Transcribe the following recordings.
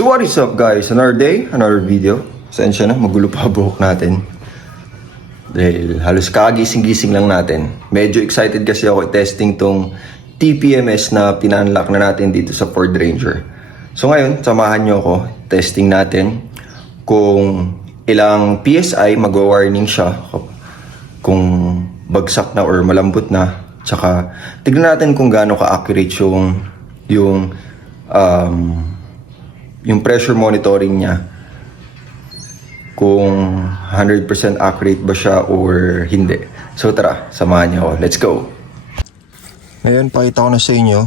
So what is up guys? Another day, another video. Sensya na, magulo pa buhok natin. Dahil halos kagising-gising lang natin. Medyo excited kasi ako i-testing tong TPMS na pina-unlock na natin dito sa Ford Ranger. So ngayon, samahan nyo ako. Testing natin kung ilang PSI mag-warning siya. Kung bagsak na or malambot na. Tsaka tignan natin kung gaano ka-accurate yung pressure monitoring niya, kung 100% accurate ba siya or hindi. So tara, samahan niyo ako. Let's go! Ngayon, pakita ko na sa inyo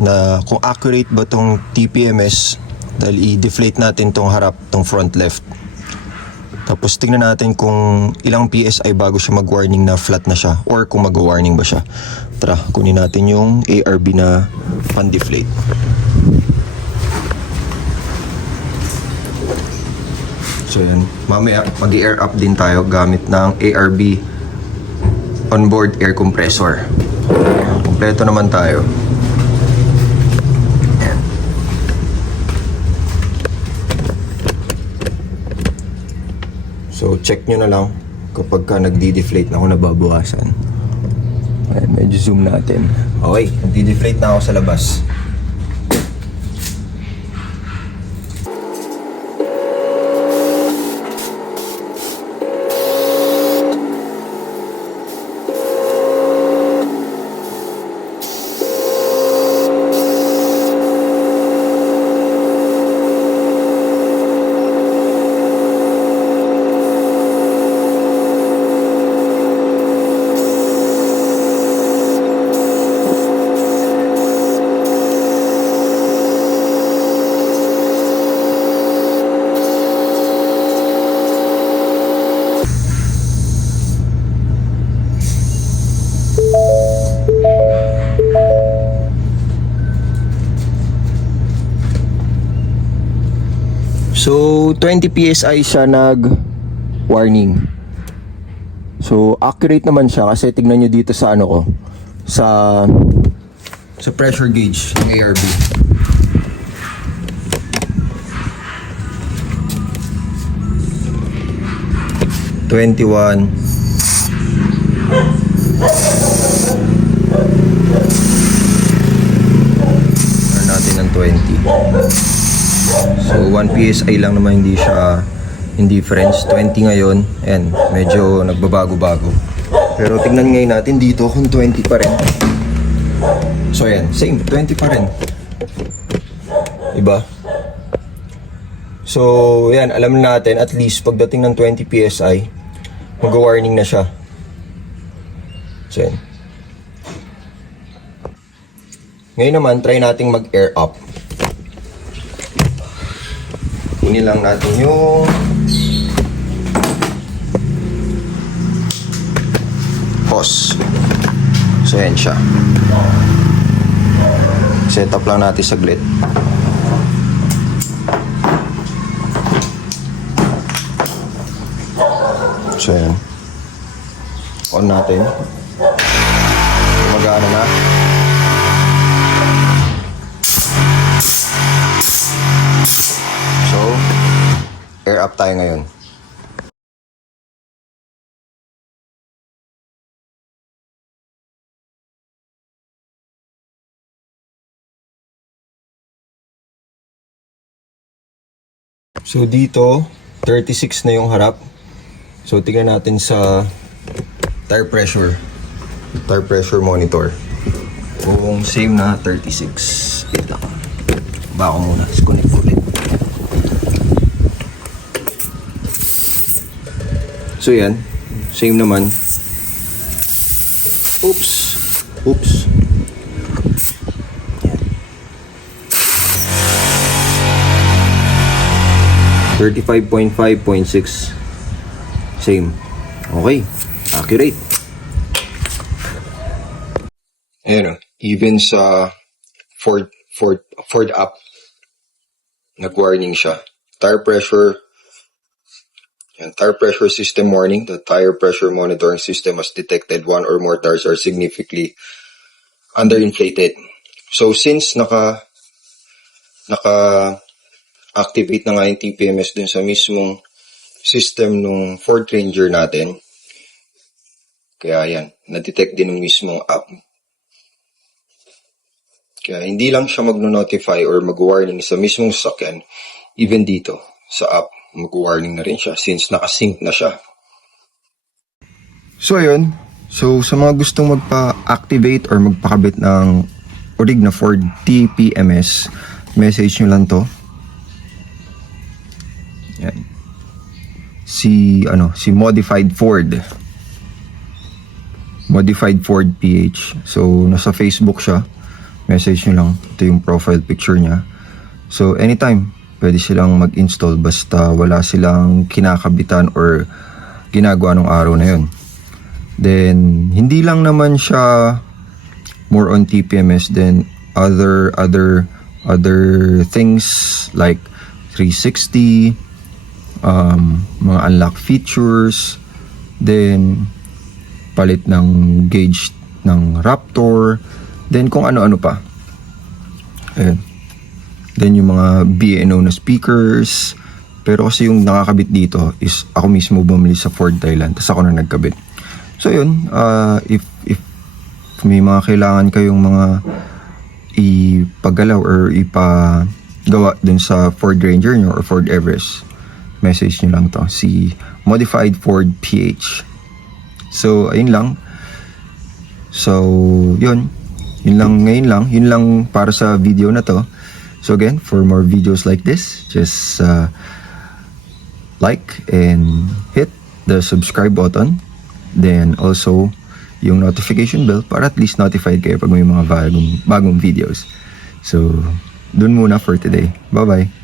na kung accurate ba tong TPMS dahil i-deflate natin tong harap, tong front left. Tapos tingnan natin kung ilang PSI bago siya mag-warning na flat na siya or kung mag-warning ba siya. Tara, kunin natin yung ARB na pan-deflate. So yan, mamaya mag-air up din tayo gamit ng ARB onboard air compressor. Kompleto naman tayo. Yan. So check nyo na lang kapag ka nagdi-deflate na ako, nababawasan. Ayan, medyo zoom natin. Okay, nagdi-deflate na ako sa labas. So 20 PSI siya nag-warning. So accurate naman siya kasi tignan nyo dito sa ano ko, sa pressure gauge ng ARB. $21. Turn natin ng 20. So 1 PSI lang naman, hindi siya indifference. 20 ngayon, and medyo nagbabago-bago. Pero tingnan ngayon natin dito kung 20 pa rin. So yan, same, 20 pa rin. Diba? So yan, alam natin at least pagdating ng 20 PSI, mag-warning na siya. So yan. Ngayon naman, try nating mag-air up. Kunin lang natin yung hose. So yan siya. Set up lang natin saglit. So yan. On natin. Gumagana na. So, air up tayo ngayon. So dito, 36 na yung harap. So tingnan natin sa tire pressure monitor. Kung same na 36. Wait lang. Bako muna, disconnect ulit. So yan, same naman. Oops. 35.5.6. Same. Okay, accurate. Ayan o, even sa Ford app, nag-warning siya. Tire pressure system warning. The tire pressure monitoring system has detected one or more tires are significantly underinflated. So since naka-activate na nga yung TPMS dun sa mismong system ng Ford Ranger natin. Kaya yan, na-detect din ng mismong app. Kaya hindi lang siya mag-notify or mag-warning sa mismong sasakyan, even dito sa app, mag-warning na rin siya since nakasync na siya. So ayun, so sa mga gustong magpa-activate or magpakabit ng orig na Ford TPMS, message nyo lang to. Yan. Si Modified Ford PH. So nasa Facebook siya. Message nyo lang. Ito yung profile picture niya. So, anytime, pwede silang mag-install basta wala silang kinakabitan or ginagawa ng araw na yun. Then, hindi lang naman siya more on TPMS, then other things like 360, mga unlock features, then palit ng gauge ng Raptor, then kung ano-ano pa. Ayan. Then yung mga B&O na speakers. Pero kasi yung nakakabit dito is ako mismo bumili sa Ford Thailand. Tapos ako na nagkabit. So yun, if may mga kailangan kayong mga ipagalaw or ipagawa dun sa Ford Ranger nyo or Ford Everest, message nyo lang to. Si Modified Ford PH. So, ayun lang. So, yun. Yun lang para sa video na to. So again, for more videos like this, just like and hit the subscribe button. Then also yung notification bell para at least notified kayo pag may mga bagong videos. So, dun muna for today. Bye-bye.